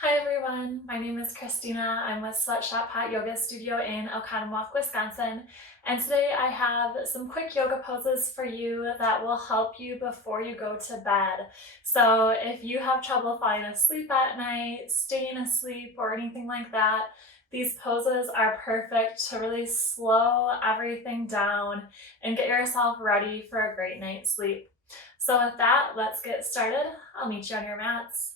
Hi everyone, my name is Christina. I'm with Sweatshop Hot Yoga Studio in Oconomowoc, Wisconsin. And today I have some quick yoga poses for you that will help you before you go to bed. So if you have trouble falling asleep at night, staying asleep, or anything like that, these poses are perfect to really slow everything down and get yourself ready for a great night's sleep. So with that, let's get started. I'll meet you on your mats.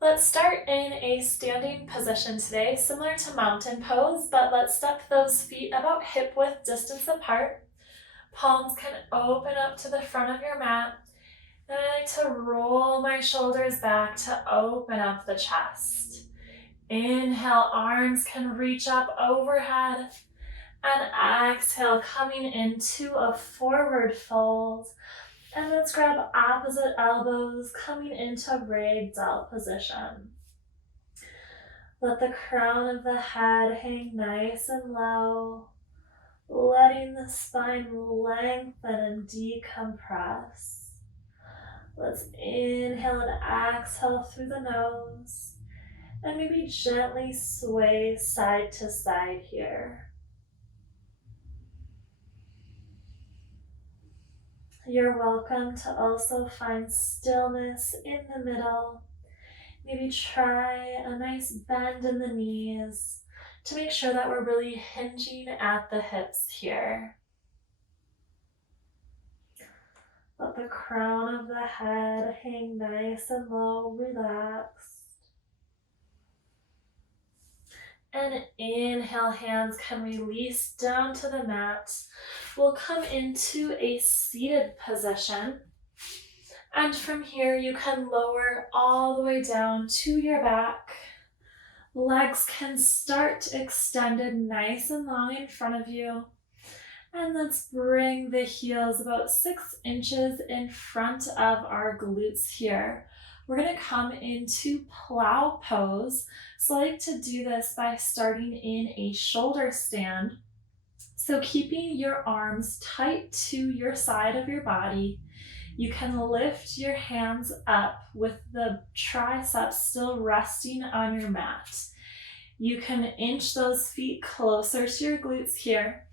Let's start in a standing position today, similar to mountain pose, but let's step those feet about hip width distance apart. Palms can open up to the front of your mat. And I like to roll my shoulders back to open up the chest. Inhale, arms can reach up overhead. And exhale, coming into a forward fold. And let's grab opposite elbows, coming into ragdoll position. Let the crown of the head hang nice and low, letting the spine lengthen and decompress. Let's inhale and exhale through the nose, and maybe gently sway side to side here. You're welcome to also find stillness in the middle. Maybe try a nice bend in the knees to make sure that we're really hinging at the hips here. Let the crown of the head hang nice and low, relaxed. And inhale, hands can release down to the mat. We'll come into a seated position. And from here, you can lower all the way down to your back. Legs can start extended nice and long in front of you. And let's bring the heels about 6 inches in front of our glutes here. We're going to come into plow pose. So I like to do this by starting in a shoulder stand. So keeping your arms tight to your side of your body, you can lift your hands up with the triceps still resting on your mat. You can inch those feet closer to your glutes here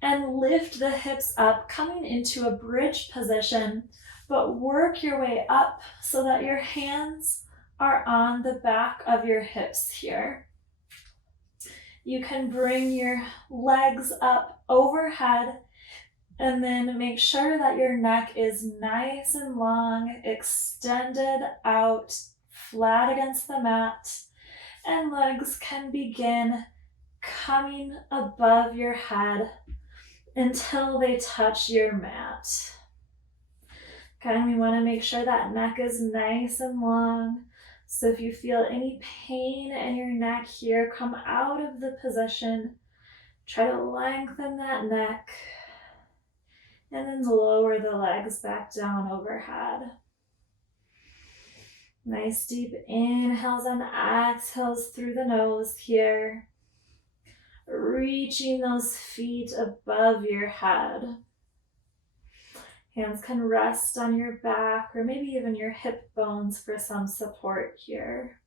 and lift the hips up, coming into a bridge position, but work your way up so that your hands are on the back of your hips here. You can bring your legs up overhead and then make sure that your neck is nice and long, extended out, flat against the mat, and legs can begin coming above your head until they touch your mat. Again, we want to make sure that neck is nice and long. So if you feel any pain in your neck here, come out of the position. Try to lengthen that neck. And then lower the legs back down overhead. Nice deep inhales and exhales through the nose here. Reaching those feet above your head. Hands can rest on your back or maybe even your hip bones for some support here.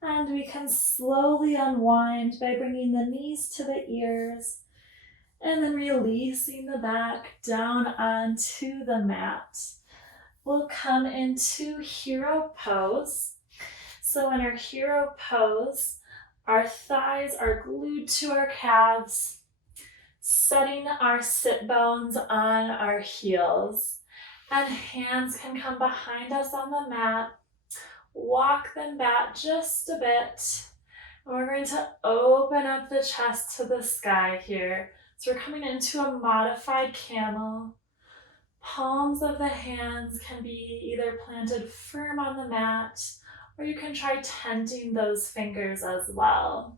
And we can slowly unwind by bringing the knees to the ears and then releasing the back down onto the mat. We'll come into hero pose. So in our hero pose, our thighs are glued to our calves, setting our sit bones on our heels. And hands can come behind us on the mat. Walk them back just a bit. And we're going to open up the chest to the sky here. So we're coming into a modified camel. Palms of the hands can be either planted firm on the mat, or you can try tenting those fingers as well.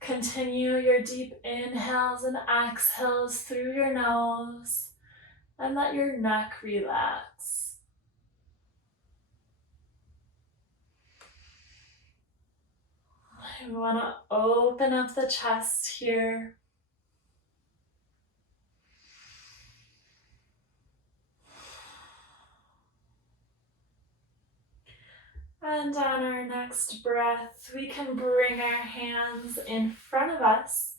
Continue your deep inhales and exhales through your nose, and let your neck relax. And we want to open up the chest here. And on our next breath, we can bring our hands in front of us.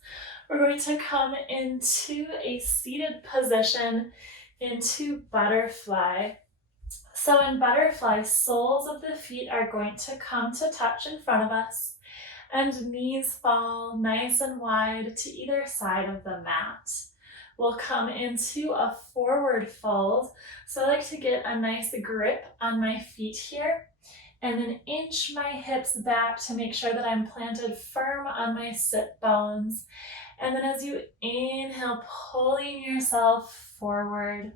We're going to come into a seated position into butterfly. So in butterfly, soles of the feet are going to come to touch in front of us, and knees fall nice and wide to either side of the mat. We'll come into a forward fold. So I like to get a nice grip on my feet here, and then inch my hips back to make sure that I'm planted firm on my sit bones. And then as you inhale, pulling yourself forward,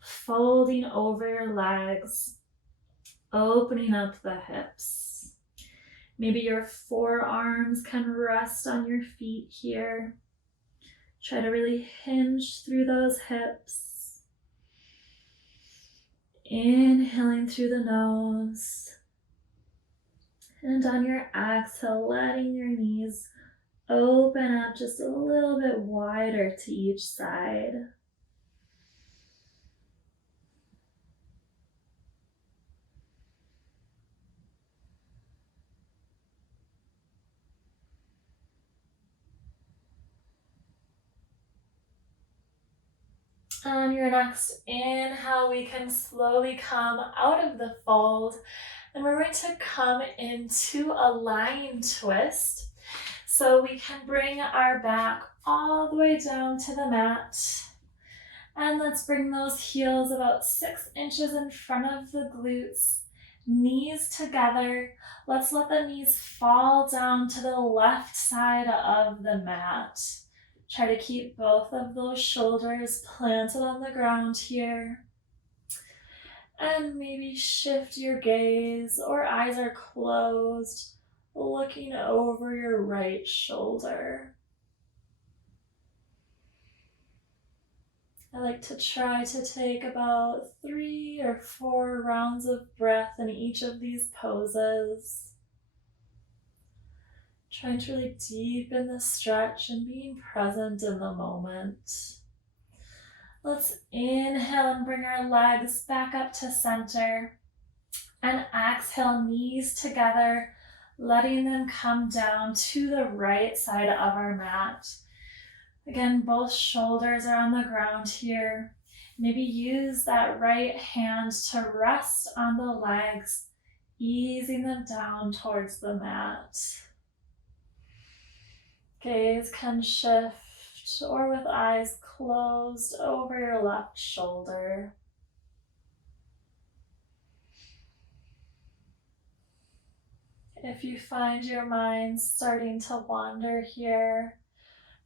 folding over your legs, opening up the hips. Maybe your forearms can rest on your feet here. Try to really hinge through those hips. Inhaling through the nose. And on your exhale, letting your knees open up just a little bit wider to each side. On your next inhale, we can slowly come out of the fold, and we're going to come into a lying twist. So we can bring our back all the way down to the mat. And let's bring those heels about 6 inches in front of the glutes, knees together. Let's let the knees fall down to the left side of the mat. Try to keep both of those shoulders planted on the ground here. And maybe shift your gaze, or eyes are closed, looking over your right shoulder. I like to try to take about 3 or 4 rounds of breath in each of these poses. Trying to really deepen the stretch and being present in the moment. Let's inhale and bring our legs back up to center. And exhale, knees together, letting them come down to the right side of our mat. Again, both shoulders are on the ground here. Maybe use that right hand to rest on the legs, easing them down towards the mat. Gaze can shift, or with eyes closed, over your left shoulder. If you find your mind starting to wander here,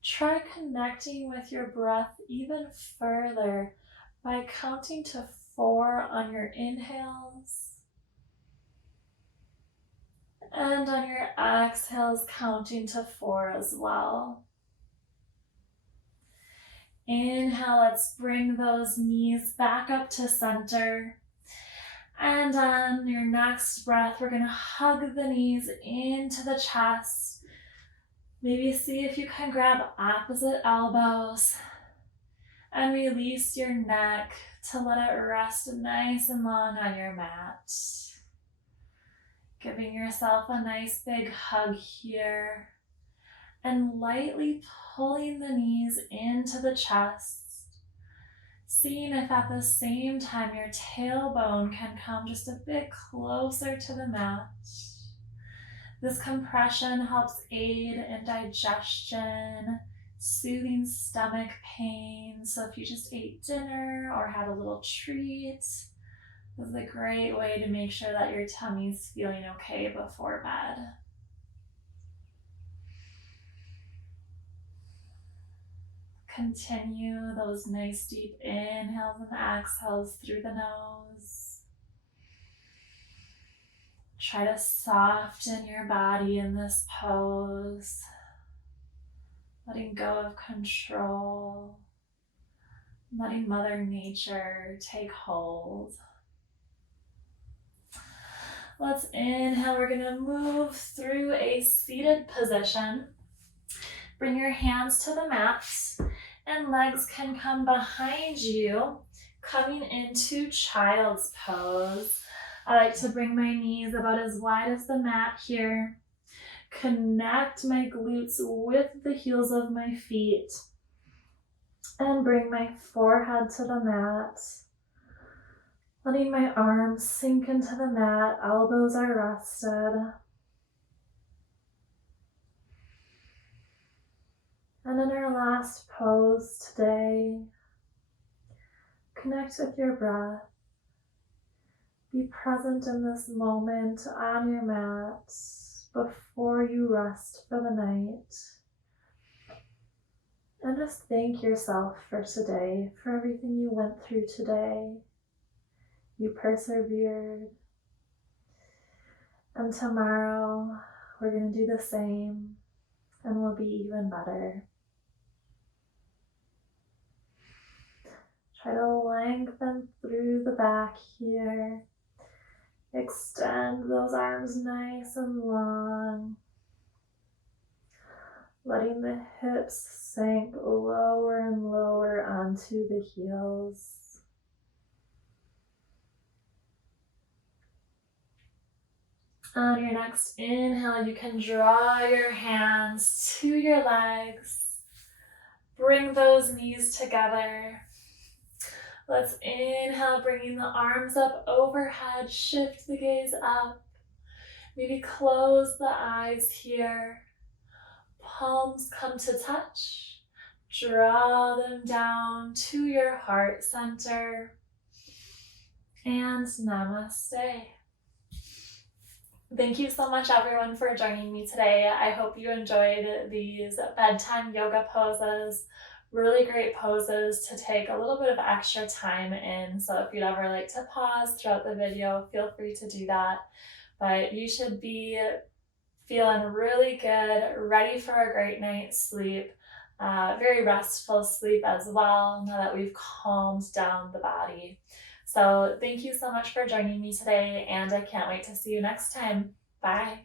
try connecting with your breath even further by counting to 4 on your inhales. And on your exhales, counting to 4 as well. Inhale, let's bring those knees back up to center. And on your next breath, we're gonna hug the knees into the chest. Maybe see if you can grab opposite elbows and release your neck to let it rest nice and long on your mat. Giving yourself a nice big hug here, and lightly pulling the knees into the chest. Seeing if at the same time your tailbone can come just a bit closer to the mat. This compression helps aid in digestion, soothing stomach pain. So if you just ate dinner or had a little treat, this is a great way to make sure that your tummy's feeling okay before bed. Continue those nice deep inhales and exhales through the nose. Try to soften your body in this pose, letting go of control, letting Mother Nature take hold. Let's inhale. We're gonna move through a seated position. Bring your hands to the mat and legs can come behind you, coming into child's pose. I like to bring my knees about as wide as the mat here. Connect my glutes with the heels of my feet and bring my forehead to the mat. Letting my arms sink into the mat, elbows are rested. And in our last pose today, connect with your breath. Be present in this moment on your mat before you rest for the night. And just thank yourself for today, for everything you went through today. You persevered. And tomorrow, we're going to do the same, and we'll be even better. Try to lengthen through the back here. Extend those arms nice and long. Letting the hips sink lower and lower onto the heels. On your next inhale, you can draw your hands to your legs. Bring those knees together. Let's inhale, bringing the arms up overhead. Shift the gaze up. Maybe close the eyes here. Palms come to touch. Draw them down to your heart center. And namaste. Thank you so much, everyone, for joining me today. I hope you enjoyed these bedtime yoga poses. Really great poses to take a little bit of extra time in. So if you'd ever like to pause throughout the video, feel free to do that. But you should be feeling really good, ready for a great night's sleep. Very restful sleep as well, now that we've calmed down the body. So thank you so much for joining me today, and I can't wait to see you next time. Bye.